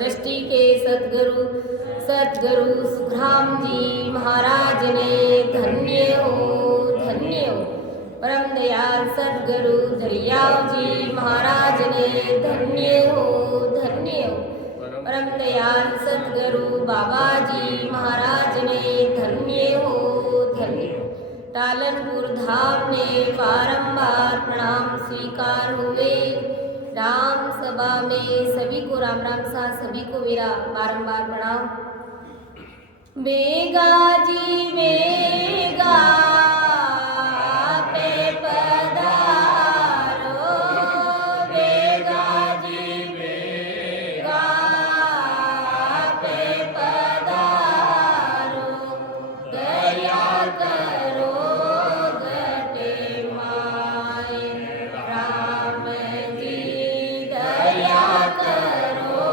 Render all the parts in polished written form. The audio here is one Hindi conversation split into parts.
सृष्टि के सद्गुरु सद्गुरु सुखराम जी महाराज ने धन्य हो धन्य हो। परम दयाल सद्गुरु दरियाव जी महाराज ने धन्य हो धन्य हो। परम दयाल सद्गुरु बाबा जी महाराज ने धन्य हो धन्य हो। टालनपुर धाम ने बारंबार प्रणाम स्वीकार हुए। राम सभा में सभी को राम राम सा, सभी को मेरा बारंबार प्रणाम। बेगा जी बेगा पे पधारो, बेगा जी बेगा पे पधारो, दया करो गटे माए राम जी, दया करो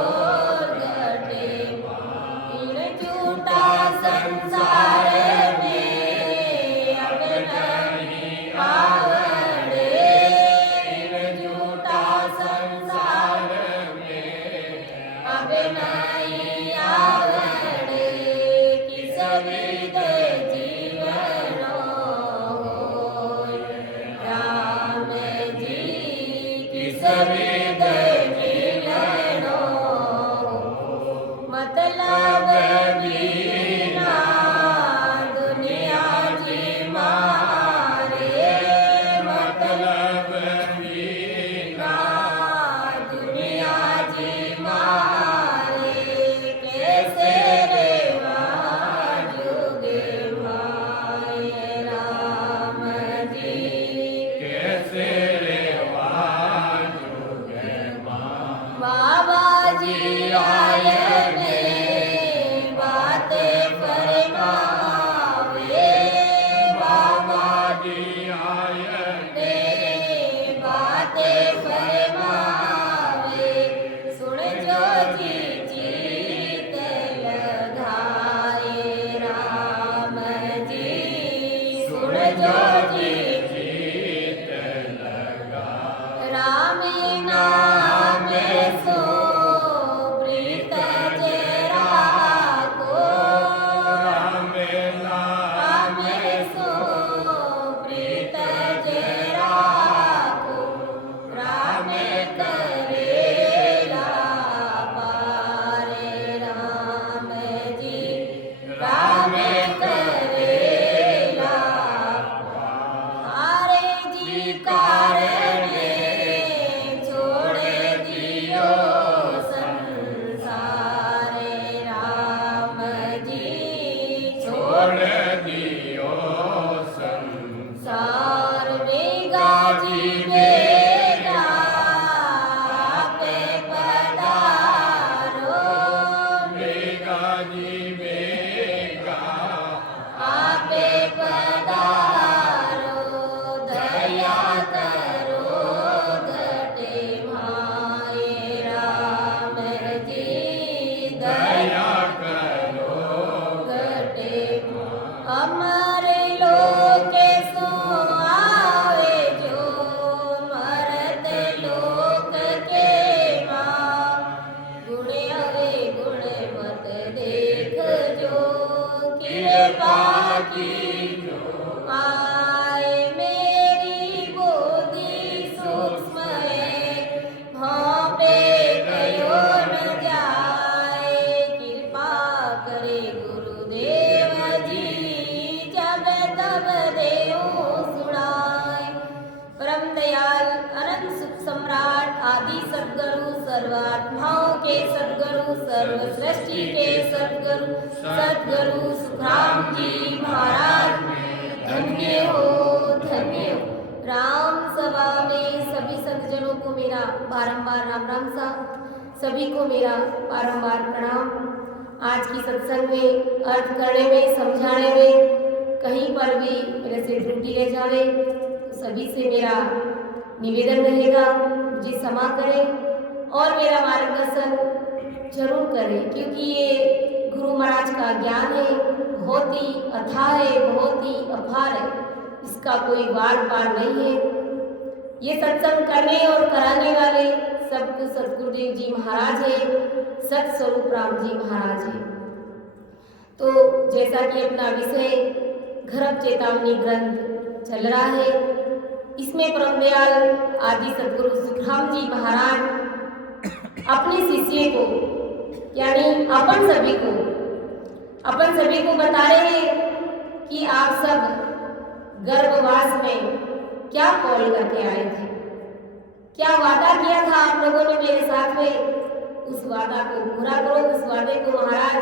गटे माए। झूठा संसार में अब नहीं आवड़े, झूठा संसार में अब नहीं आवड़े। किस विध जीवन होय राम जी, किस विध मिलन हो। मतलब बिना दुनिया जी मारे, मतलब बिना दुनिया जी मारे। कैसे रेवा जुगे भाई राम जी, कैसे रेवा जुगे भाई। बाबा जी आए ने बातें फरमावे, बाबा जी आए ने बातें फरमावे। सुन जो जी जीत लगाए राम जी, सुन जो जी जीत लगाए। राम नाम सो प्रीत जरा को, राम नाम सो प्रीत जरा को। राम करेला पारे राम जी, राम करेला पारे जी। कारणे छोड़ दियो संसारे राम जी, छोड़ दियो संसार। बेगा जी बेगा पे पधारो, बेगा जी बेगा पे पधारो, दया करो गटे माए राम जी, दया करो गटे माए। हमारे लोग सो आवे जो मरत लोक के माँ। गुण अवे गुण मत देख जो, कृपा की जो आए मेरी बोधी सूक्ष्म है, भापे कयो न जाए। कृपा करे गुरुदेव जी, जब तब देव सुनाए। परम दयाल अनंत सुख सम्राट आदि सद्गुरु, सर्वात्माओं के सद्गुरु, सर्व सृष्टि के सद्गुरु सद्गुरु सुखराम जी महाराज धन्य हो धन्य हो। राम सभा में सभी संतजनों को मेरा बारंबार राम राम सा, सभी को मेरा बारंबार प्रणाम। आज की सत्संग में अर्थ करने में, समझाने में कहीं पर भी मेरे से त्रुटि रह जावे तो सभी से मेरा निवेदन रहेगा, मुझे क्षमा करें और मेरा मार्गदर्शन जरूर करें, क्योंकि ये गुरु महाराज का ज्ञान है, बहुत ही अथाह है, बहुत ही अपार है, इसका कोई वार पार नहीं है। ये सत्संग करने और कराने वाले सब सतगुरुदेव जी महाराज है। सतस्वरूप राम जी महाराज है। तो जैसा कि अपना विषय गर्भ चेतावनी ग्रंथ चल रहा है, इसमें परम दयाल आदि सदगुरु सुखराम जी महाराज अपने शिष्य को यानी अपन सभी को बता रहे हैं कि आप सब गर्भवास में क्या कॉल करके आए थे, क्या वादा किया था आप लोगों ने मेरे साथ में, उस वादा को पूरा करो। उस वादे को महाराज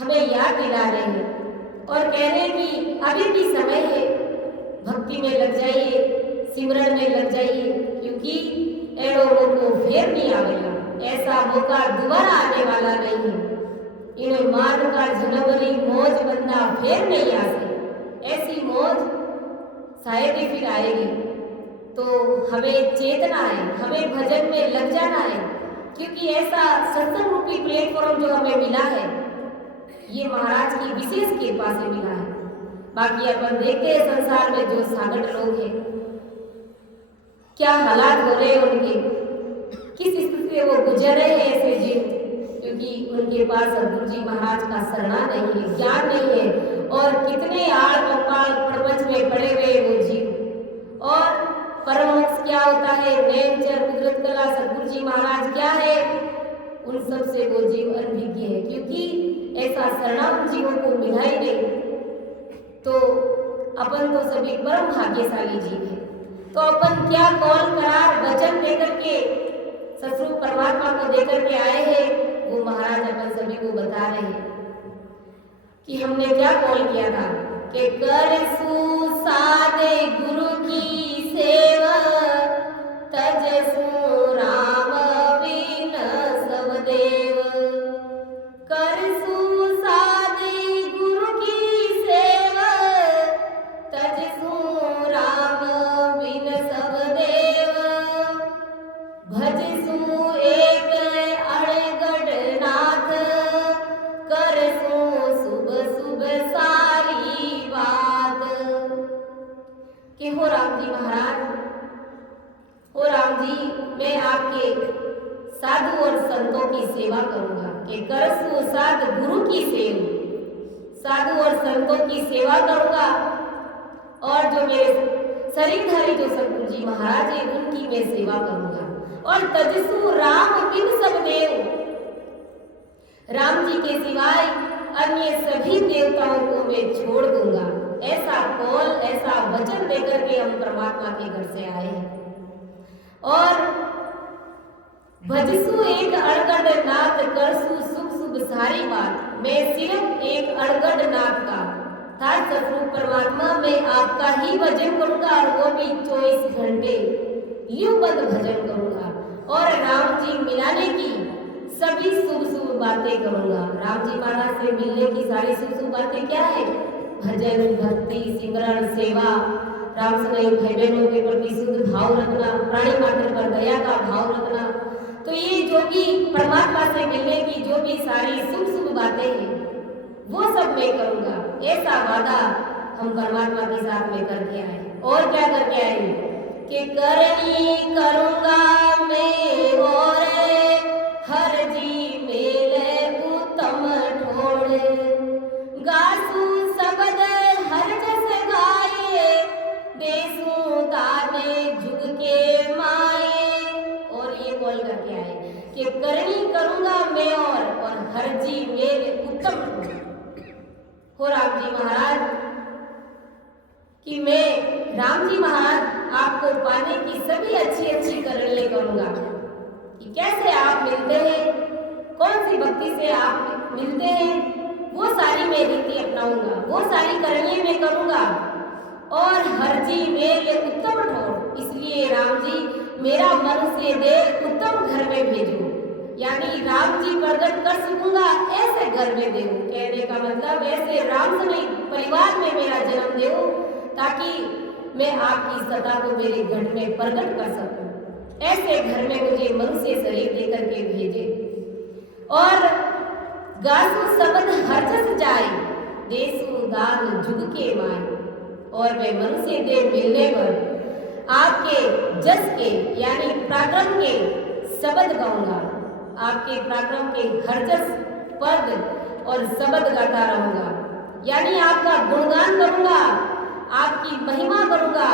हमें याद दिला रहे हैं और कह रहे हैं कि अभी भी समय है, भक्ति में लग जाइए, सिमरन में लग जाइए, क्योंकि एड़ो को फेर नहीं आवेगा, ऐसा मौका दोबारा आने वाला नहीं है। इन मान का जनवरी मौज बंदा फेर नहीं आसे, ऐसी मौज शायद ही फिर आएगी। तो हमें चेतना है, हमें भजन में लग जाना है, क्योंकि ऐसा सत्संग रूपी प्लेटफॉर्म जो हमें मिला है ये महाराज की विशेष कृपा से मिला है। बाकी अपन देखते हैं संसार में जो सागट लोग हैं क्या हालात हो रहे हैं उनके, किस स्थिति से वो गुजर रहे हैं ऐसे जीव, क्योंकि उनके पास सदगुरु जी महाराज का शरणा नहीं है, ज्ञान नहीं है, और कितने आड़ कंपाल प्रपंच में पड़े हुए वो जीव। और परम मोक्ष क्या होता है, नेचर कुदरत कला सदगुरु जी महाराज क्या है, उन सब से वो जीव अनभिज्ञ है, क्योंकि ऐसा शरणा उन जीवों को मिला ही नहीं। तो अपन तो सभी परम भाग्यशाली जीव है। तो अपन क्या कॉल करार वचन देकर के सतस्वरूप परमात्मा को देकर के आए हैं, वो महाराज अपन सभी को बता रहे हैं कि हमने क्या कॉल किया था कि कर सादे गुरु की सेवा, तजसु राम बिन सब देव। कर सादे गुरु की सेवा, तजसु राम बिन सब देव। भजसु एक अड़गड़ नाथ, करसु शुभ शुभ सारी बात। कि हो राम जी महाराज, हो राम जी, मैं आपके साधु और संतों की सेवा करूंगा। कि करसु साध गुरु की सेवा, साधु और संतों की सेवा करूंगा, और जो मेरे शरीरधारी जो सतगुरु जी महाराज है उनकी मैं सेवा करूंगा। और तजसु राम बिन सब देव, राम जी के सिवाय अन्य सभी देवताओं को मैं छोड़ दूंगा। ऐसा कॉल, ऐसा वचन देकर के हम परमात्मा के घर से आए हैं। और भजसु एक अड़गड़ नाथ, करसु शुभ शुभ सारी बात। मैं सिर्फ एक अड़गड़ नाथ का था सतरूप परमात्मा, मैं आपका ही भजन करूंगा, और वो भी 24 घंटे यूबद्ध भजन करूंगा। और राम जी मिलाने की सभी शुभ शुभ बातें करूंगा। राम जी महाराज से मिलने की सारी शुभ शुभ बातें क्या है, भजन, भक्ति, सिमरन, सेवा, राम सदैव भाई बहनों के प्रति शुद्ध भाव रखना, प्राणी मात्र पर दया का भाव रखना। तो ये जो भी परमात्मा से मिलने की जो भी सारी शुभ शुभ बातें हैं वो सब मैं करूंगा। ऐसा वादा हम परमात्मा के साथ में करके आए। और क्या करके आए कि करनी करूंगा मैं और हर जी मेले उत्तम ठोड़। गासू शब्द हर जस गाए, देसू दाने झुक के माए। और ये बोल करके आए कि करनी करूंगा मैं और हर जी मेले उत्तम ठोड़। हो राम जी महाराज कि मैं राम जी महाराज आपको पाने की सभी अच्छी अच्छी करनी करूंगा। कि कैसे आप मिलते हैं, कौन सी भक्ति से आप मिलते हैं, वो सारी मैं रीति अपनाऊंगा, वो सारी करनी मैं करूंगा। और हर जी मेरे उत्तम ठोर, इसलिए राम जी मेरा मन से दे उत्तम घर में भेजो, यानी राम जी प्रकट कर सकूंगा ऐसे घर में देव। कहने का मतलब ऐसे राम समेत परिवार में मेरा जन्म देव, ताकि मैं आपकी सत्ता को मेरे घर में प्रकट कर सकूं। ऐसे घर में मुझे मनुष्य शरीर देकर के भेजे। और गासु शब्द हर जस जाए, देसु दान जुग के माए। और मैं मनुष्य देह मिलने पर आपके जस के यानी पराक्रम के शब्द गाऊंगा, आपके पराक्रम के हरजस पद और शब्द गाता रहूंगा, यानी आपका गुणगान करूंगा, आपकी महिमा करूंगा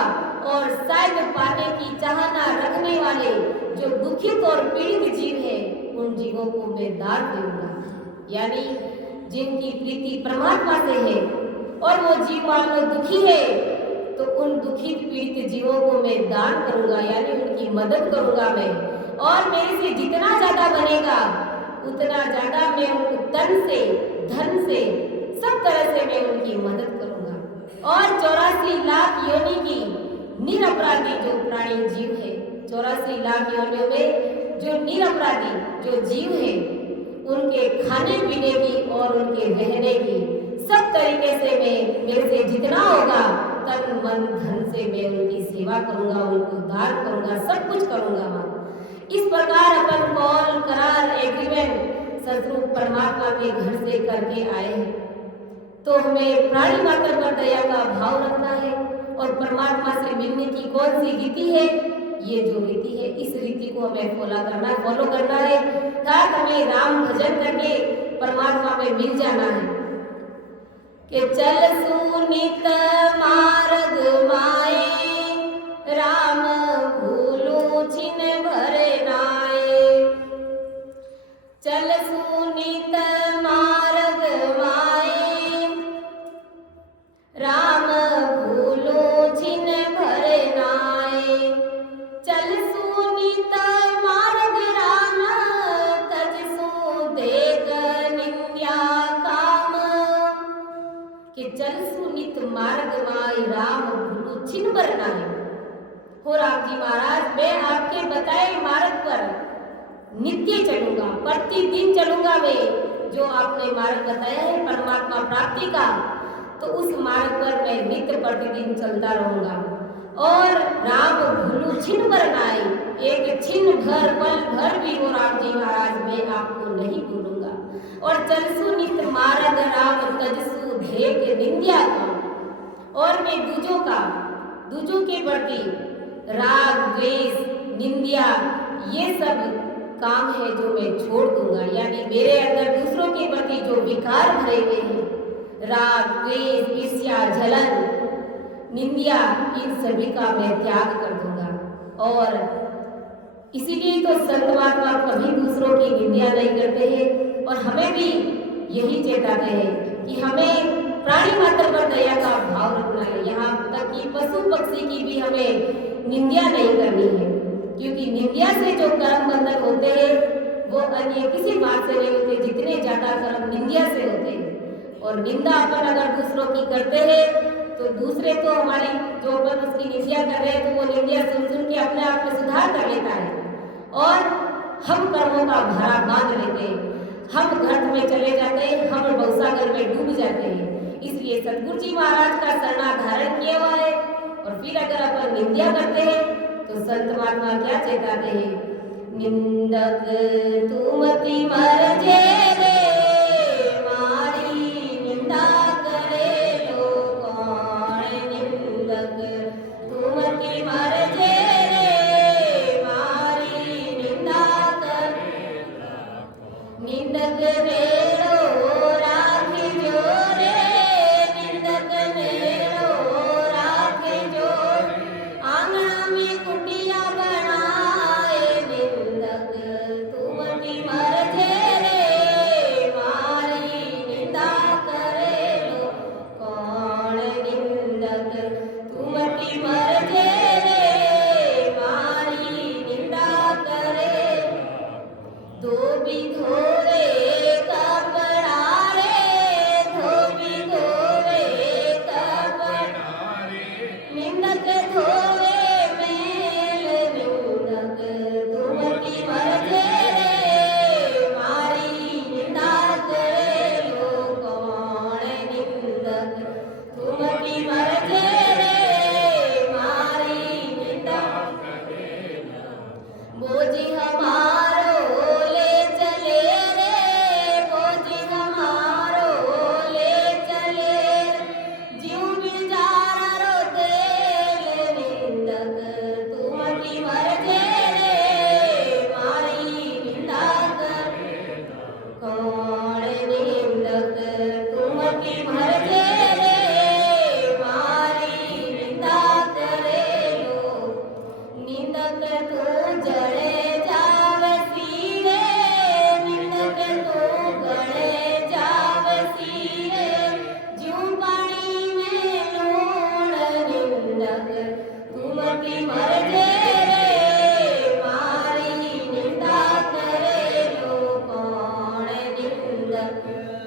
और शायद पाने की चाहना रखने वाले जो दुखित और पीड़ित जीव है उन जीवों को मैं दान दूंगा, यानी जिनकी प्रीति परमात्मा से है और वो जीव मान लो दुखी है तो उन दुखित पीड़ित जीवों को मैं दान करूंगा, यानी उनकी मदद करूंगा मैं, और मेरे से जितना ज्यादा बनेगा उतना ज्यादा मैं उनको तन से धन से सब तरह से मैं उनकी मदद करूंगा। और 84 लाख योनि की निरपराधी जो प्राणी जीव है, 84 लाख योनियों में जो निरपराधी जो जीव है उनके खाने पीने की और उनके रहने की सब तरीके से मैं मेरे से जितना होगा तन मन धन से मैं उनकी सेवा करूंगा, उनको दान करूंगा, सब कुछ करूंगा माँ। इस प्रकार अपन कॉल करार एग्रीमेंट सदरूप परमात्मा के घर से करके आए हैं तो हमें प्राणी मात्र पर दया का भाव रखना है और परमात्मा से मिलने की कौन सी रीति है, ये जो रीति है इस रीति को हमें फॉलो करना है ताकि हमें राम भजन करके परमात्मा में मिल जाना है। कि चल सुनित मार्ग माए राम भूलू छिन भरे नाए, चल सुनित मार्ग माए राम भूलू छिन भरे नाए, चल सुनित मार्ग राम तज सु देख निंद्या काम, कि चल सुनित मार्ग माय राम भूलू छिन भरे नाए। हो राम जी महाराज मैं आपके बताए मार्ग पर नित्य चलूंगा, प्रतिदिन चलूंगा मैं, जो आपने मार्ग बताया है परमात्मा प्राप्ति का तो उस मार्ग पर मैं नित्य प्रतिदिन चलता रहूंगा। और राम भूलू छिन भर नाए, एक छिन भर पल भर भी हो राम जी महाराज मैं आपको नहीं भूलूंगा। और चलसु नित मार्ग राम तजसु भेद निंद्या का, और मैं दूजों के प्रति राग द्वेष निंद्या ये सब काम है जो मैं छोड़ दूंगा, यानी मेरे अंदर दूसरों के प्रति जो विकार भरे हुए हैं राग द्वेष ईर्ष्या जलन निंद्या इन सभी का मैं त्याग कर दूंगा। और इसीलिए तो संत महात्मा कभी दूसरों की निंदा नहीं करते हैं और हमें भी यही चेताते हैं कि हमें प्राणी मात्र पर दया का भाव रखना है, यहाँ तक कि पशु पक्षी की भी हमें निंदा नहीं करनी है, क्योंकि निंदा से जो कर्म बंधन होते हैं वो अन्य किसी बात से नहीं होते जितने ज्यादा कर्म निंदा से होते हैं। और निंदा अपन अगर दूसरों की करते हैं तो दूसरे तो हमारी जो अपन उसकी निंदा कर रहे हैं तो वो निंदा सुन के अपने आप में सुधार कर लेता है और हम कर्मों का भारा बांध लेते हैं, हम गर्त में चले जाते हैं, हम भवसागर में डूब जाते हैं। इसलिए सतगुरु जी महाराज का शरणा धारण किया हुआ है। और फिर अगर अपन निंदा करते हैं तो संत महात्मा क्या चेताते हैं, निंदक तू मति मर जे रे मारी निंदा करे लो कौन, निंदक तू मति मर जे रे मारी निंदा करे निंदक बेड़ो राखी जो रे, निंदक बेड़ो राखी जो आंगन में कुटिया बनाए, निंदक तू मति मर जे रे मारी निंदा करे लो कौन, निंदक तू मति मर जे रे मारी निंदा करे दो बिधोरे का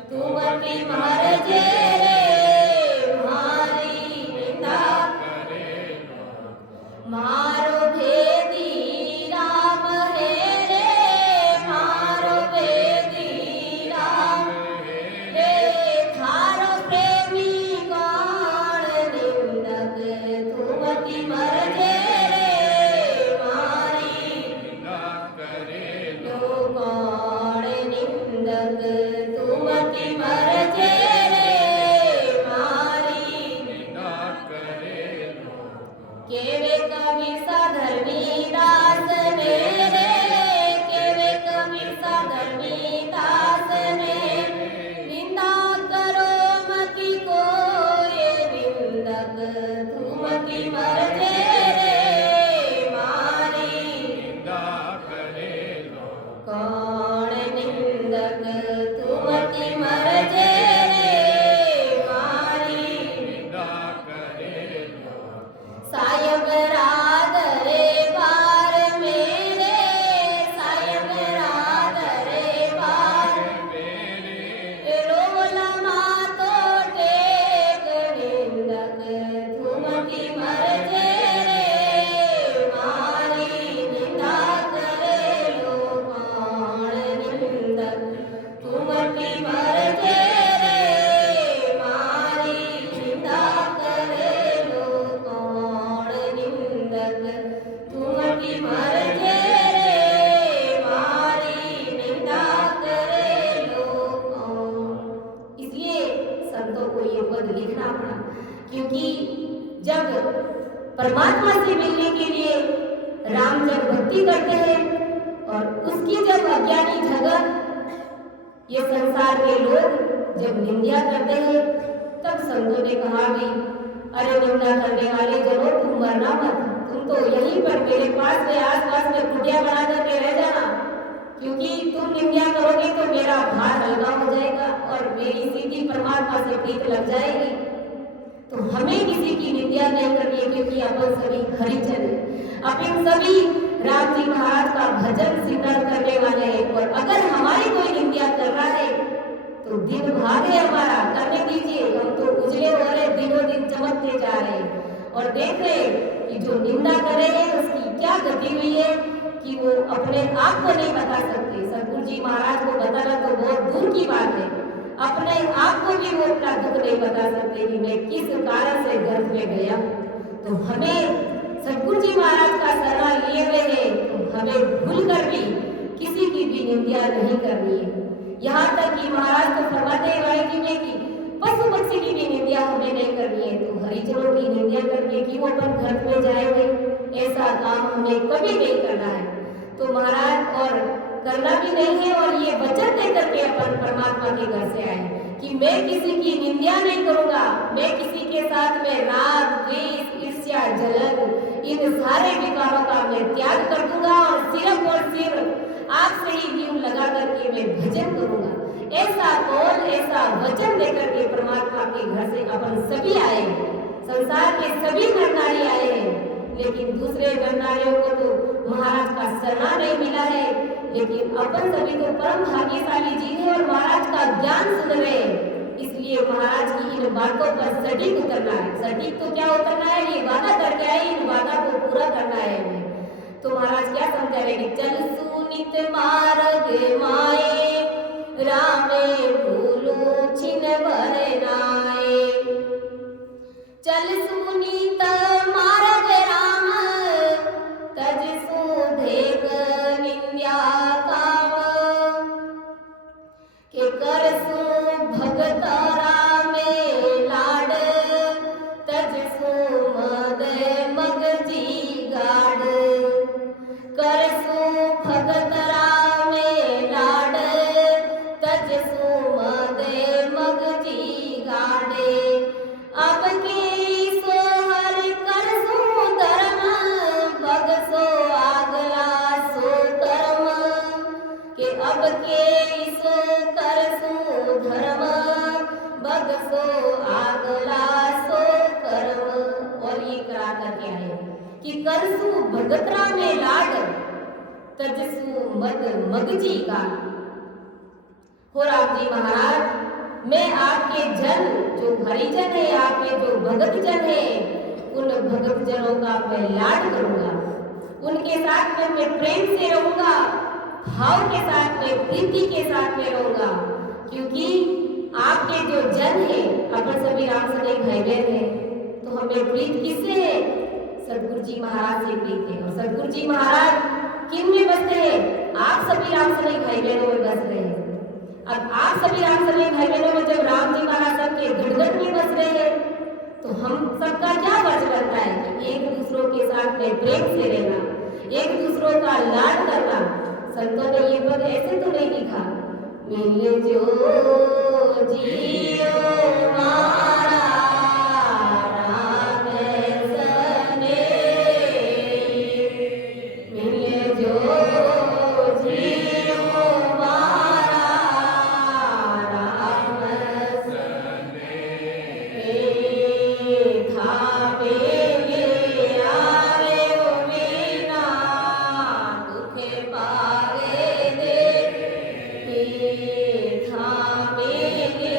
तुमति मरजे रे मारी निंदा मारो भेदी राम है रे मारो भेदी राम रे थारो प्रेमी गण निंदक तुमति मरजे रे मारी लो गण निंदक तुमति मरजे रे मारी केवे कवि साधर्मी दास मेरे केवे कवि साधर्मी दास ने निंदा करो मति को ये निंदक तुमति मरजे रे मारी कौन निंदक तुमति मरजे रे मारी सायब रात रे बार मेरे सायब रात रे बार रोला मातो टेक निंदक तुमति मरजे रे मारी निंदा करे लो कौन निंदक तुमति मरजे रे मारी निंदा करे लो कौन निंदक तुमति मरजे रे मारी निंदा करे लो कौन। इसलिए संतों को ये पद लिखना पड़ा, क्योंकि जब परमात्मा से मिलने के लिए राम जब भक्ति करते हैं और उसकी जब अज्ञानी जगत ये संसार के लोग जब निंदा करते हैं, तब संतों ने कहा भी अरे निंदा करने वाले जनों तुम मरना मत, तुम तो यहीं पर मेरे पास में आसपास में कुटिया बना करके रह जाना, क्योंकि तुम निंदा करोगे तो मेरा भार हल्का हो जाएगा और मेरी सीधी परमात्मा से प्रीत लग जाएगी। तो हमें किसी की निंदा नहीं करनी है, क्योंकि अपन सभी हरिजन हैं, अपन सभी राम जी महाराज का भजन सिमरन करने वाले हैं। और अगर हमारी कोई निंदा कर रहा है तो दिन भाग है हमारा, करने दीजिए, हम तो उजले हो रहे, दिनों दिन चमकते जा रहे हैं और देख रहे हैं कि जो निंदा कर रहे हैं उसकी क्या गति हुई है कि वो अपने आप को नहीं बता सकते। सतगुरु जी महाराज को बताना तो बहुत दूर की बात है, अपने आप को भी वो अपना दुख नहीं बता सकते कि मैं किस कारण से गर्भ में गया। तो हमें सतगुरु जी महाराज का सलाह लिए हुए हैं, तो हमें भूल कर भी किसी की भी निंदा नहीं करनी है। यहाँ तक कि महाराज तो फरमाते हैं भाई जी में कि पशु पक्षी की भी निंदा हमें नहीं करनी है, तो हरिजनों की निंदा करके कि वो अपन घर में जाएंगे, ऐसा काम हमें कभी नहीं करना है। तो महाराज और करना भी नहीं है, और ये वचन दे करके अपन परमात्मा के घर से आए कि मैं किसी की निंदा नहीं करूंगा, मैं किसी के साथ में राग द्वेष ईर्ष्या जलन इन सारे विकारों का मैं त्याग कर दूंगा और सिर्फ आपसे ही जीव लगा करके मैं भजन करूंगा। ऐसा कौल ऐसा वचन देकर के परमात्मा के घर से अपन सभी आए, संसार के सभी नर नारी आए हैं, लेकिन दूसरे नर नारियों को तो महाराज का सना नहीं मिला है, लेकिन अपन सभी तो परम भाग्यशाली जीव है और महाराज का ज्ञान सुन रहे हैं। इसलिए महाराज की इन बातों पर सटीक उतरना है। सटीक तो क्या उतरना है, ये वादा करके आए, इन वादा को पूरा करना है। तो महाराज क्या समझा रहे कि चल सुनित मार्ग माए रामे भूलो छिन भरनाए, चल सुनित मार्ग राम तज सुधेक निंद्या काम, के कर सु भगत रामे लाड तज सु मद मगजी गाड, कर सु भगत रामे लाड तज सु मद मगजी गाडे, अब के सो हर कर सु धर्म भग सो आगला सो कर्म, के अब के सो कर सु धर्म भग सो आगला सो कर्म। और ये करा करके आए कि करसु भगतरा में लाड तजसु मद मगजी का। और आप जी महाराज, मैं आपके जन जो हरिजन है, आपके जो भगत जन है, उन भगत जनों का मैं लाड करूंगा, उनके साथ में मैं प्रेम से रहूंगा, भाव के साथ में, प्रीति के साथ में रहूंगा, क्योंकि आपके जो जन है अपन सभी राम सगे भाई बहन है, तो हमें प्रीत किससे है? सदगुरु जी महाराज से प्रीत है। और सदगुरु जी महाराज किन में बसते हैं? आप सभी राम सगे भाई बहनों में बस रहे हैं। अब आप सभी राम सगे भाई बहनों में जब राम जी महाराज सबके घट में बस रहे हैं, तो हम सबका क्या फर्ज बनता है कि एक दूसरों के साथ में प्रेम से रहना, एक दूसरों का लाड करना। संतों ने ये पद ऐसे तो नहीं लिखा, मिल जो जियो मारा राम सने, मिल जो जियो मारा राम सने, थावे ले आवे ओ मीना दुखे पावे दे, थावे ले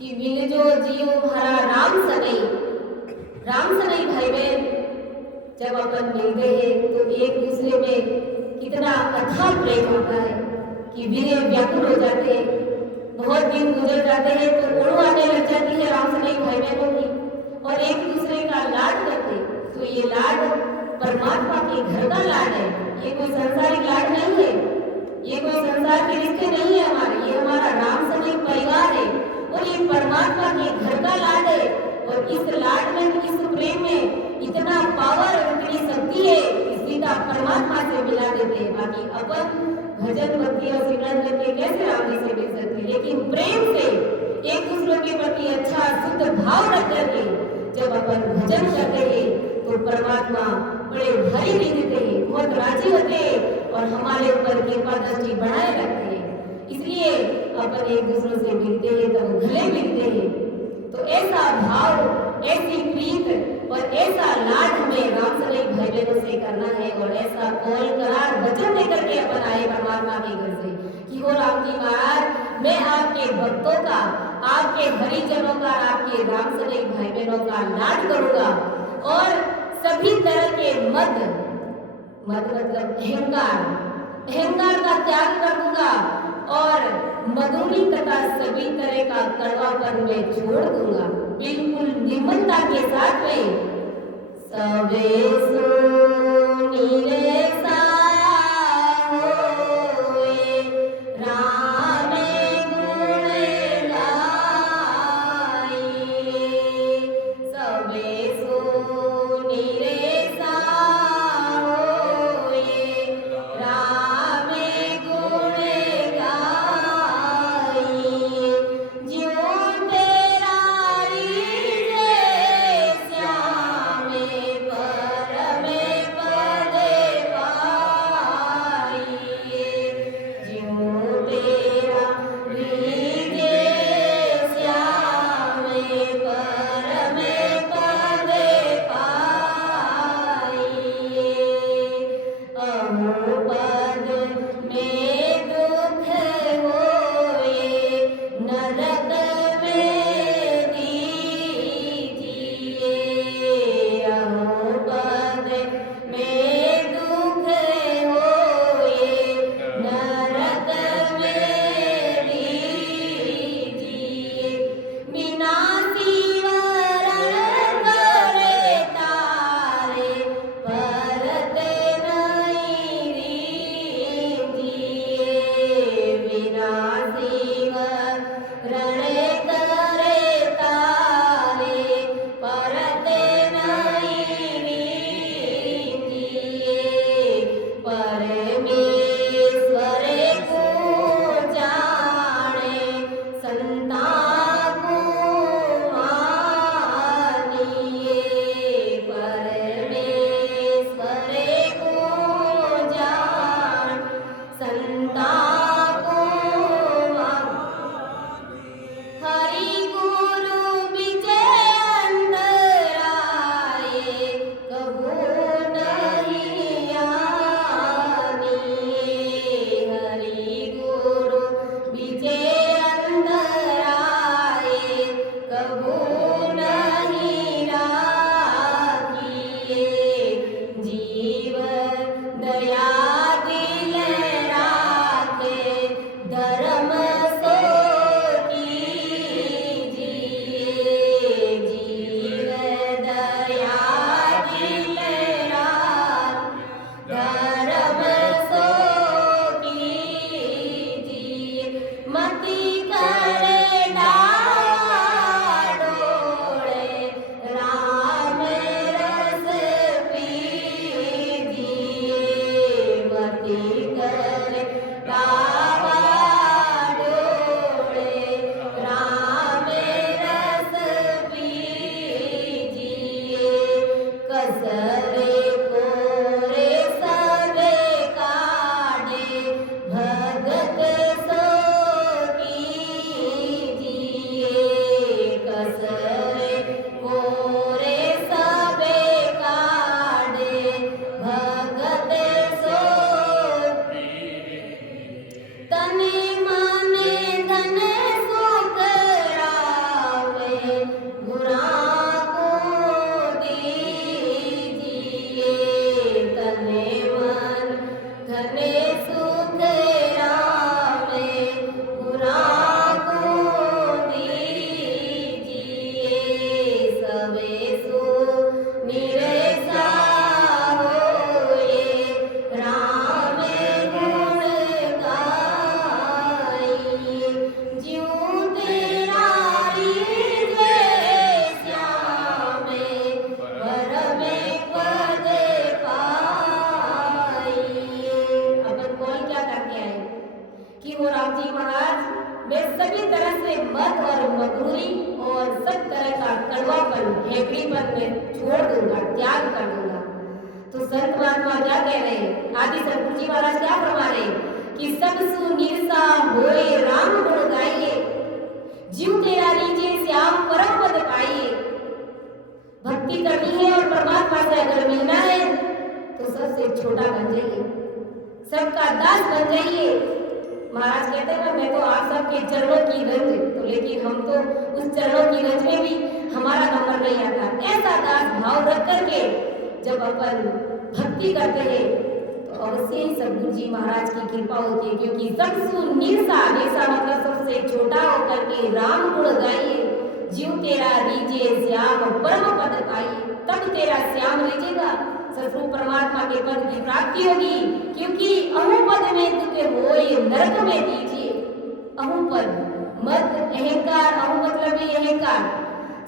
कि मिलजो जियो हरा राम सनई। राम सनई भाई बहन, जब अपन मिलते हैं तो एक दूसरे में कितना अथाह प्रेम होता है कि वीर व्याकुल हो जाते हैं। बहुत दिन गुजर जाते हैं तो ओढ़ आने लग जाती है राम सनई भाई बहनों की और एक दूसरे का लाड करते। तो ये लाड परमात्मा के घर का लाड है, ये कोई संसारिक लाड नहीं है, ये कोई संसार के रिश्ते नहीं है हमारे, ये हमारा राम सनई परिवार है और ये परमात्मा के घर का लाड है। और इस लाड में, इस प्रेम में इतना पावर और इतनी शक्ति है कि सीधा परमात्मा से मिला देते हैं। बाकी अपन भजन भक्ति और सिमरन करके कैसे राम जी से मिल सकते, लेकिन प्रेम से एक दूसरे के प्रति अच्छा शुद्ध भाव रख करके जब अपन भजन करते हैं तो परमात्मा बड़े भारी नहीं देते हैं, बहुत राजी होते हैं और हमारे ऊपर कृपा दृष्टि बढ़ाए रखते हैं। इसलिए अपन एक दूसरे से मिलते हैं तो गले मिलते हैं। तो ऐसा भाव, ऐसी प्रीत और ऐसा लाड हमें राम सनई भाई बहनों से करना है और ऐसा कौल करार वचन देकर के अपन आए परमात्मा के घर से कि हो राम जी महाराज, मैं आपके भक्तों का, आपके हरिजनों का, आपके राम सनई भाई बहनों का लाड करूंगा और सभी तरह के मद मतलब अहंकार का त्याग कर दूंगा और मधुरी तथा सभी तरह का कड़वापन में छोड़ दूंगा। बिल्कुल निर्मलता के साथ में सबे सुनीले कड़वापन, हेकड़ीपन में छोड़ दूंगा, त्याग कर दूंगा। तो संत महात्मा क्या कह रहे हैं, आदि सतगुरु जी महाराज क्या फरमा रहे हैं कि सब सु निरसा होए राम गुण गाइए, जीव तेरा लीजिए श्याम परम पद पाइए। भक्ति करनी है और परमात्मा से अगर मिलना है तो सबसे छोटा बन जाइए, सबका दास बन जाइए। महाराज कहते हैं मैं तो आप सबके चरणों की रंज, तो लेकिन हम तो उस चरणों की रंज में भी हमारा नंबर नहीं आता। ऐसा दास भाव रख करके जब अपन भक्ति करते हैं तो अवश्य ही सतगुरु जी महाराज की कृपा होती है, क्योंकि सबसु निरसा, निरसा मतलब सबसे छोटा होकर के राम गुण गाइए, जीव तेरा रीजे श्याम परम पद पाइए। तब तेरा श्याम रीजेगा, सतगुरु परमात्मा के पद की प्राप्ति होगी। क्योंकि अहु पद में दुख होए नरक में दीजिए। अहु पद मत अहंकार, अहु मतलब ही अहंकार,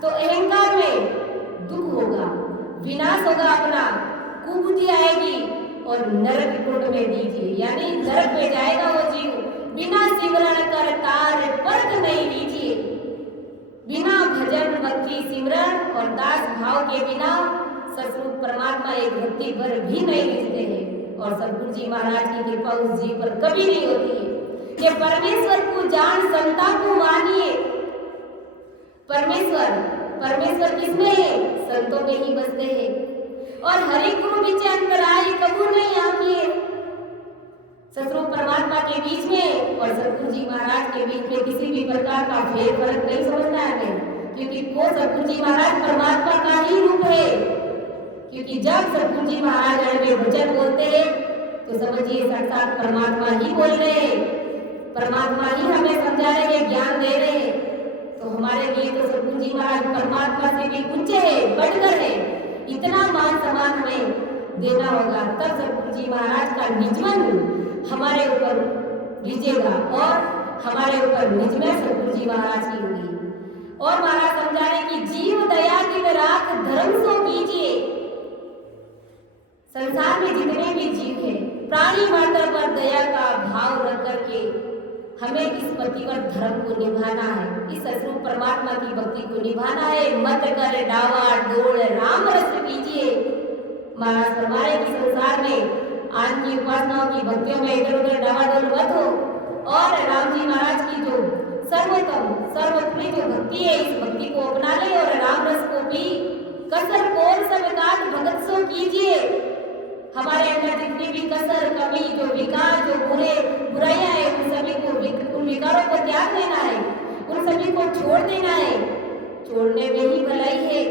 तो अहंकार में दुख होगा, विनाश होगा अपना, कुबुद्धि आएगी और नरक कुंड में दीजिए, यानी नरक में जाएगा वो जीव। बिना सिमरन कर तार परत नहीं लीजिए। बिना भजन भक्ति सिमरन और दास भाव के बिना सतगुरु परमात्मा एक भक्ति पर भी नहीं लिखते हैं। और सतगुरु जी महाराज की कृपा उस जीव पर कभी नहीं होती है कि परमेश्वर को जान संता को मानिए। परमेश्वर किसमें है? संतों में ही बसते हैं। और हरि गुरु बीच अंतर आए कबू नहीं आकिए। सतगुरु परमात्मा के बीच में और सतगुरु जी महाराज के बीच में किसी भी प्रकार का भेद फर्क नहीं समझना है, क्योंकि वो सतगुरु जी महाराज परमात्मा का ही रूप है। क्योंकि जब सतगुरु जी महाराज में वचन बोलते हैं तो समझिए साक्षात परमात्मा ही बोल रहे हैं, परमात्मा ही हमें समझा रहे हैं, ज्ञान दे रहे हैं। तो हमारे लिए तो सतगुरु जी महाराज परमात्मा से भी ऊंचे है, बढ़कर है। इतना मान सम्मान हमें देना होगा, तब सतगुरु जी महाराज का निजमन हमारे ऊपर लीजिएगा और हमारे ऊपर निजमन सतगुरु जी महाराज की होगी। और महाराज समझा रहे कि जीव दया दिन राख धर्म सो कीजिए। संसार में जितने भी जीव हैं, प्राणी मात्र पर दया का भाव रख करके हमें इस पतिव्रत धर्म को निभाना है, इस सतगुरु परमात्मा की भक्ति को निभाना है। मत कर डावा डोल राम रस कीजिए। महाराज फरमा रहे कि संसार में आज की उपासनाओं की भक्तियों में इधर उधर डावाडोल मत हो और राम जी महाराज की जो सर्वोत्तम सर्वप्रिय जो भक्ति है, इस भक्ति को अपना ले और राम रस को भी कसर कोर सब काट भगत सो कीजिए। हमारे अंदर जितनी भी कसर कमी जो विकार जो बुराइयां है, उन सभी को उन विकारों को त्याग देना है, उन सभी को छोड़ देना है। छोड़ने में ही भलाई है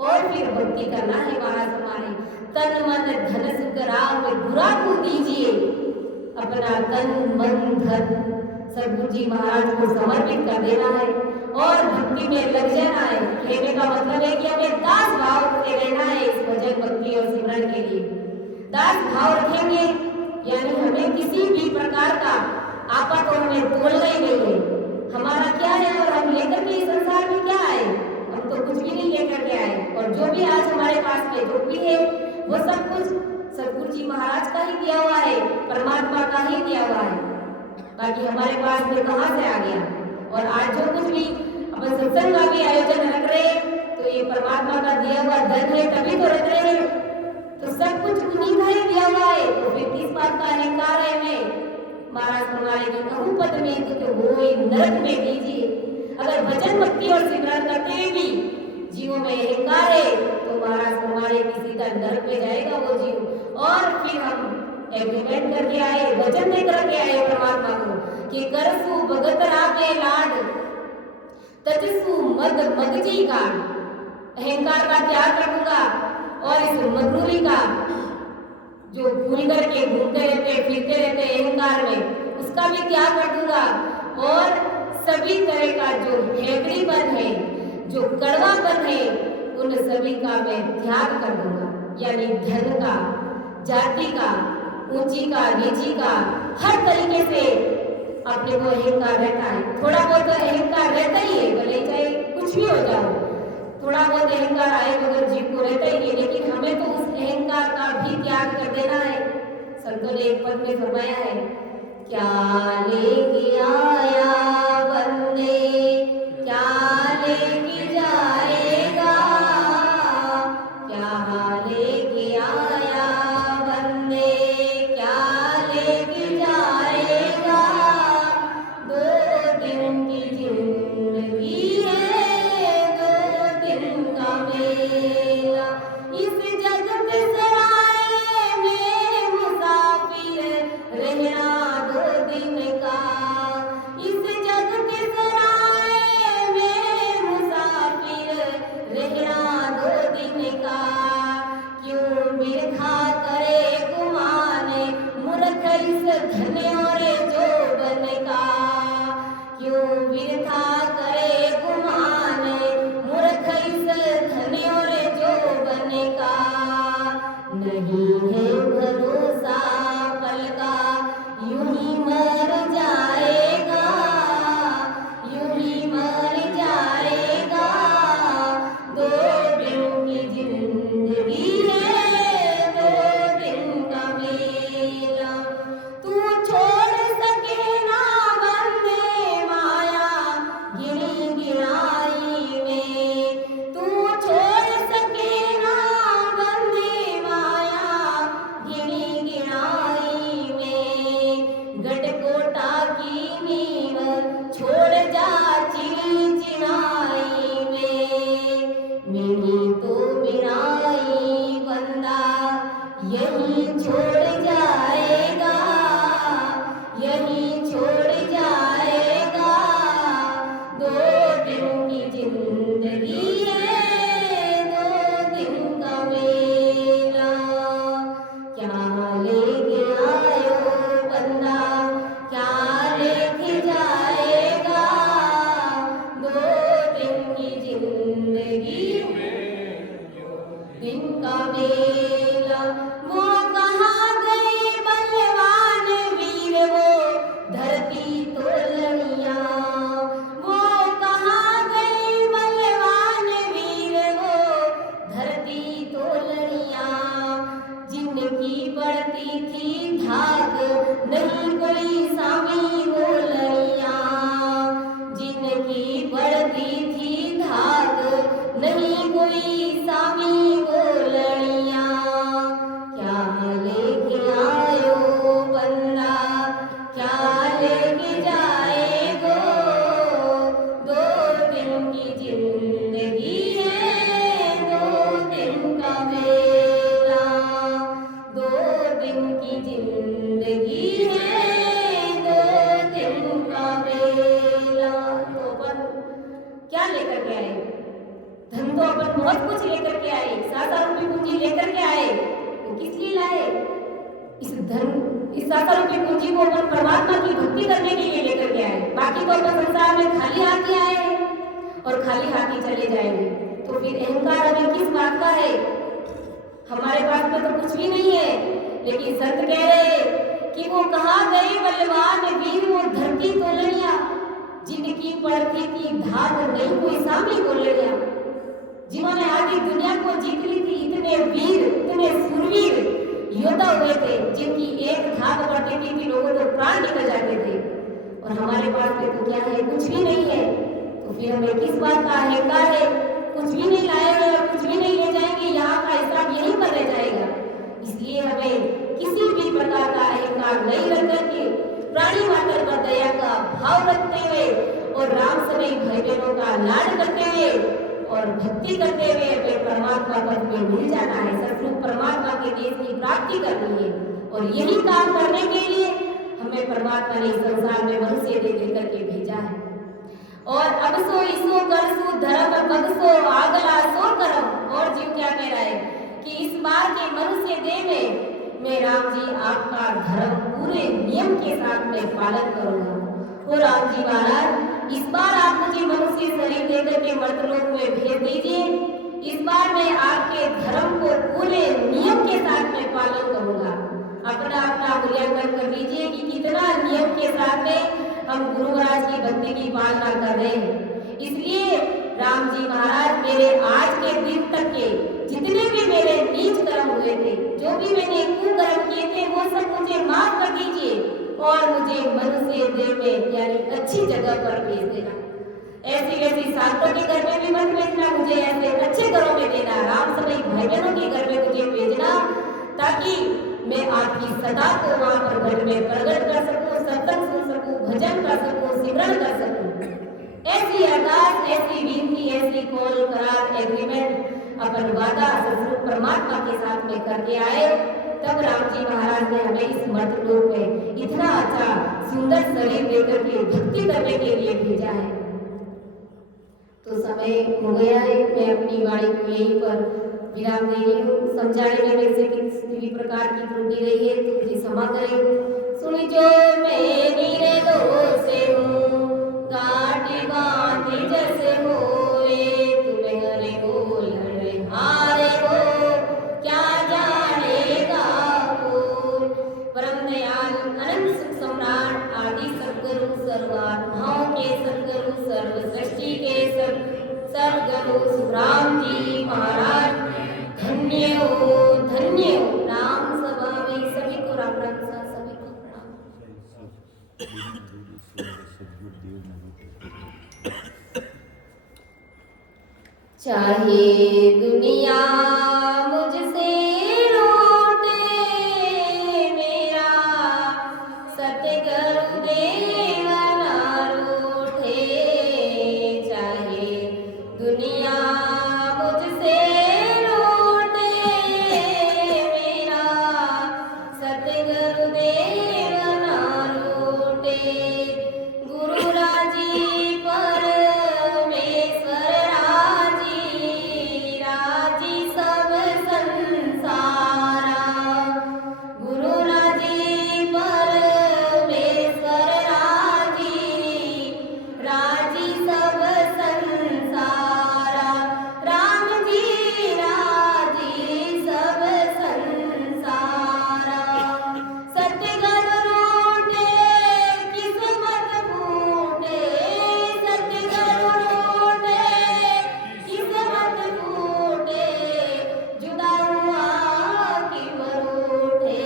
और फिर भक्ति करना है। महाराज हमारे तन मन धन सुख राम बुरा को दीजिए। अपना तन मन धन सतगुरु जी महाराज को समर्पित कर देना है और भक्ति में लग जाना है। कहने का मतलब है कि हमें दास भाव से रहना है इस भजन भक्ति और सिमरन के लिए। दास भाव रखेंगे यानी हमें किसी भी प्रकार का आपा तो हमें तोड़ना ही नहीं है। हमारा क्या है और हम लेकर के इस संसार में क्या आए? हम तो कुछ भी नहीं लेकर के आए। और जो भी आज हमारे पास में जो भी है वो सब कुछ सतगुरु जी महाराज का ही दिया हुआ है, परमात्मा का ही दिया हुआ है। बाकी हमारे पास में कहाँ से आ गया? और आज जो कुछ भी अपन सत्संग का भी आयोजन रख रहे हैं तो ये परमात्मा का दिया हुआ धन है, तभी तो रख रहे हैं। तो सब कुछ उन्हीं का ही दिया हुआ है, तो फिर किस बात का अहंकार है हमें? महाराज फरमाए कि कहूं पद में तो होए नरक में दीजिए। अगर भजन भक्ति और सिमरन करते हुए भी जीवों में अहंकार है तो महाराज फरमाए कि सीधा नरक में जाएगा वो जीव। और फिर हम एग्रीमेंट करके आए, वचन दे करके आए परमात्मा को कि करसु भगत रागे लाड तजसु मद मगजी का, अहंकार का त्याग कर दूंगा और इस मगरूरी का जो भूल करके घूमते रहते फिरते रहते अहंकार में, उसका भी त्याग कर दूंगा। और सभी तरह का जो हेगड़ीपन है, जो कड़वापन है, उन सभी का मैं त्याग कर दूंगा। यानी धन का, जाति का, ऊंची का, नीची का, हर तरीके से अपने को अहंकार रहता है। थोड़ा बहुत अहंकार रहता ही है, भले चाहे कुछ भी हो जाओ, थोड़ा बहुत अहंकार आए मगर जीव को रहता ही नहीं। लेकिन हमें तो उस अहंकार का भी त्याग कर देना है। संतों ने एक पद में फरमाया है, क्या लेके आया बंदे क्या लेके जाए धन्य रे जोबन का, क्यों वृथा करे गुमान, मूर्ख इस धन्य रे जोबन का। नहीं है भरोसा कल का, यूं ही मर जाएगा, यूं ही मर जाएगा। दो दिन की जिंदगी है, दो दिन का मेला। तू छोड़ सके ना बंदे माया गिनी गिनाई में, तू छोड़ सके ना बंदे माया गिनी गिनाई में। गढ़कोटा की नींव छोड़ जा चिरी चिनाई में, मेरी तो बिनाई बंदा यही छोड़ जाएगा, यही छोड़ जाएगा। दो दिन की जिंदगी है, दो दिन का मेला। क्या लेके आयो बंदा, क्या लेके जाएगा। दो दिन की जिंदगी दिन का मेला। वो कहाँ गए बलवान वीर, वो धरती तोलनिया। वो कहाँ गए बलवान वीर, वो धरती तोलनिया। जिनकी पड़ती थी धाक, नहीं कोई सामी बोलनिया। जिनकी पड़ती थी धाक, नहीं कोई सामी बोलनिया। क्या लेके आयो बंदा, क्या लेके जाएगो। दो दिन की जिंदगी है, दो दिन का मेला। दो दिन की जिंदगी है, दो दिन का मेला। तो अपन क्या लेकर के आए? धन तो अपन बहुत कुछ लेकर के आए, 7,000 रुपये पूंजी लेकर के आए। तो किस लिए लाए? इस 7,000 रुपये पूंजी को अपन परमात्मा की भक्ति करने के लिए लेकर के आए। बाकी तो अपन संसार में खाली हाथ ही आए और खाली हाथ ही चले जाएंगे। तो फिर अहंकार हमें किस बात का है? हमारे पास में तो कुछ भी नहीं है, लेकिन संत कह रहे कि वो कहाँ गए बलवान वीर, वो धरती तोलनिया। जिनकी पड़ती थी धाक, नहीं कोई सामी बोलनिया। जिन्होंने आधी दुनिया को जीत ली थी, इतने वीर, इतने सूरवीर योद्धा हुए थे, जिनकी एक धाक पड़ती थी लोगों को प्राण निकल जाते थे। और हमारे पास में तो क्या है? कुछ भी नहीं है। तो फिर हमें किस बात का अहंकार है? कुछ भी नहीं लाए और कुछ भी नहीं ले जाएंगे, यहाँ का हिसाब यहीं पर रह जाएगा। इसलिए हमें किसी भी प्रकार का अहंकार नहीं रख करके प्राणी मात्र पर दया का भाव रखते हुए और राम सभी भाई बहनों का लाड करते हुए और भक्ति करते हुए अपने परमात्मा पद में मिल जाना है। सतरूप परमात्मा के देश की प्राप्ति करनी है। और यही काम करने के लिए हमें परमात्मा ने संसार में मनुष्य दे देकर के भेजा है। और अब सो इसो करसु धर्म बगसो आगला सो करम। और जीव क्या कह रहा है कि इस बार के मनुष्य देह में मैं राम जी आपका धर्म पूरे नियम के साथ में पालन करूंगा। और राम जी महाराज, इस बार आप मुझे मनुष्य शरीर देकर के मर्तलोक में भेज दीजिए। इस बार मैं आपके धर्म को पूरे नियम के साथ में पालन करूंगा। अपना अपना मूल्यांकन कर लीजिए कि कितना नियम के साथ में हम गुरु महाराज की भक्ति की पालना कर रहे हैं। इसलिए राम जी महाराज, मेरे आज के दिन तक के जितने भी मेरे नीच कर्म हुए थे, जो भी मैंने कुकर्म किए थे, वो सब मुझे माफ कर दीजिए और मुझे मनुष्य देह में यानी अच्छी जगह पर भेज देना। ऐसी वैसी साधुओं के घर में भी मत भेजना, मुझे ऐसे अच्छे घरों में देना। राम सभी भाई बहनों के घर में मुझे भेजना, ताकि मैं आपकी सदा को वहां पर घर में प्रकट कर सकूं, सत्संग सुन सकूं, भजन कर सकूं, सिमरन कर सकूं। ऐसी अरदास, ऐसी विनती, ऐसी कॉल करार एग्रीमेंट अपन वादा सतरूप परमात्मा के साथ में करके आए। तब राम जी महाराज ने हमें इस मर्तलोक में इतना अच्छा सुंदर शरीर लेकर के भक्ति करने के लिए भेजा है। तो समय हो गया है, मैं अपनी वाणी को यहीं पर विराम दे रही हूँ। समझाने में मेरे से किसी भी प्रकार की त्रुटि रही है तो मुझे क्षमा करें। तुम जो मेरी रे दोष हो, गांठी बांधी जैसे होए, तुम्हें हरे को लड़े हारे हो, क्या जानेगा कोई। परम दयाल अनंत सुख सम्राट आदि सद्गुरु, सर्वात्माओं के सद्गुरु, सर्व सृष्टि के सद्गुरु सुखराम जी महाराज धन्य हो, धन्य हो। राम सभा में सभी को राम राम सा, सभी को प्रणाम। चाहे दुनिया मुझसे लूटे, मेरा सतगुरु देव ना रूठे। चाहे दुनिया मुझसे लूटे, मेरा सतगुरु देव ना रूठे। गुरु राजी परमेश्वर राजी, राजी सब संसारा। गुरु राजी परमेश्वर राजी, राजी सब संसारा। राम जी राजी सब संसारा। सतगुरु रूठे किस्मत फूटे, सतगुरु रूठे किस्मत फूटे, जुदा हुआ कि मरूठे।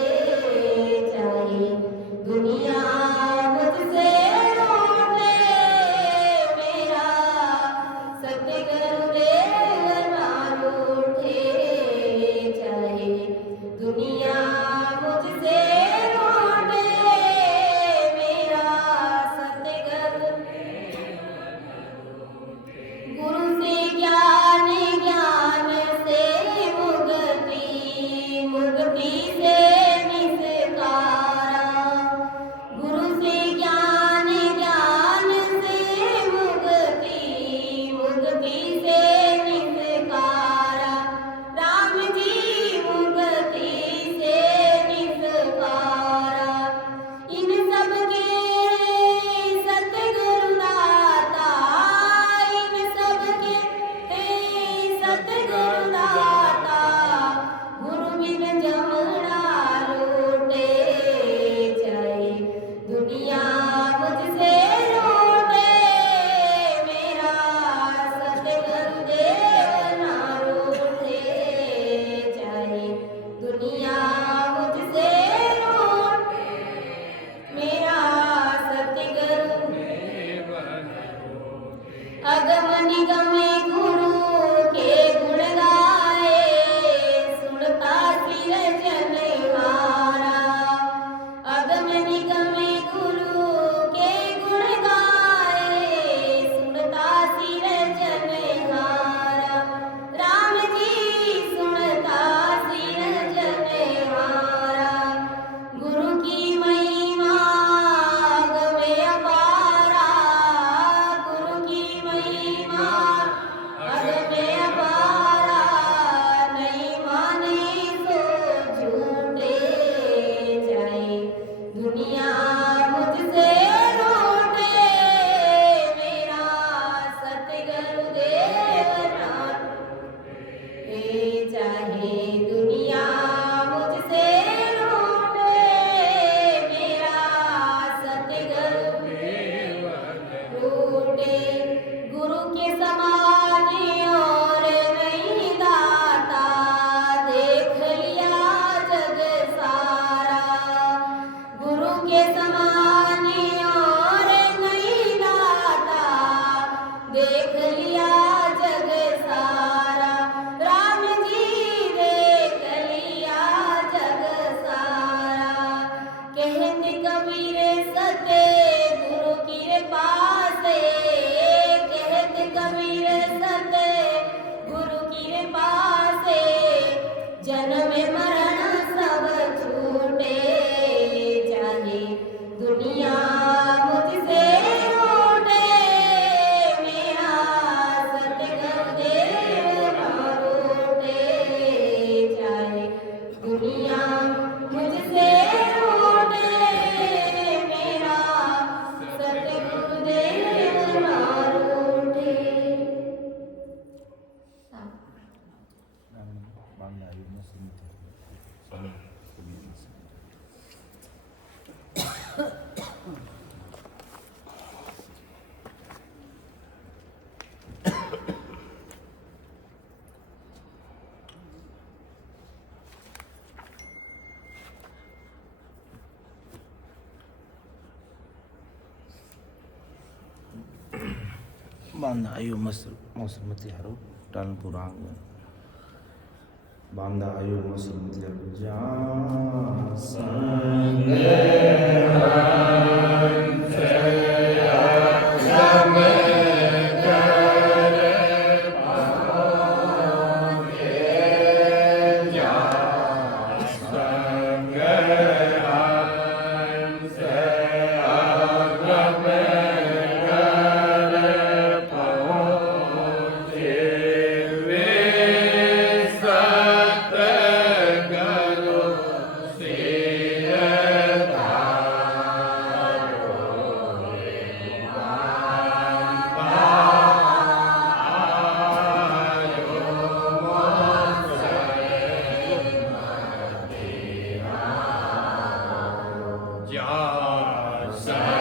चाहे दुनिया मुझसे रूठे, मेरा सतगुरु देव ना रूठे। चाहे दुनिया मुझसे रूठे, मेरा सतगुरु। गुरु से ज्ञान, ज्ञान से मुक्ति, मुक्ति से निस्तारा। गुरु से ज्ञान, ज्ञान से मुक्ति, मुक्ति से निस्तारा। राम जी मुक्ति से निस्तारा। इन सब के सतगुरु दाता, इन सब के सतगुरु दाता। गुरु बिन जमना लूटे, चाहे दुनिया मुझसे लूटे, मेरा सतगुरु देव ना रूठे। चाहे दुनिया मुझसे लूटे, मेरा सतगुरु। अगम निगम गुरु के गुण गाए, सुनता सिरजनहारा। अगम निगम गुरु के गुण गाए, सुनता सिरजनहारा। राम जी सुनता सिरजनहारा। गुरु की महिमा गमे अपारा, गुरु की महिमा अगमे अपारा। नहीं माने तो झूठे, चाहे दुनिया मुझसे लूटे, मेरा सतगुरु देव ना रूठे। चाहे दुनिया मुझसे लूटे, मेरा सतगुरु रूठे। गुरु के समान और नहीं दाता, देख लिया जग सारा। गुरु के समान और नहीं दाता, देख लिया जग सारा। राम जी देख लिया जग सारा। कहते कबीर सत्य गुरु की पासे, कहते कबीर सत्य गुरु की पासे। जन्म मरण सब छूटे, चाहे दुनिया मुझसे लूटे, मेरा सतगुरु देव ना रूठे। चाहे दुनिया मुझसे लूटे, बांधायु मसमति हरो टन पुरांग बांधायु मसमति हरो जा संगे Jai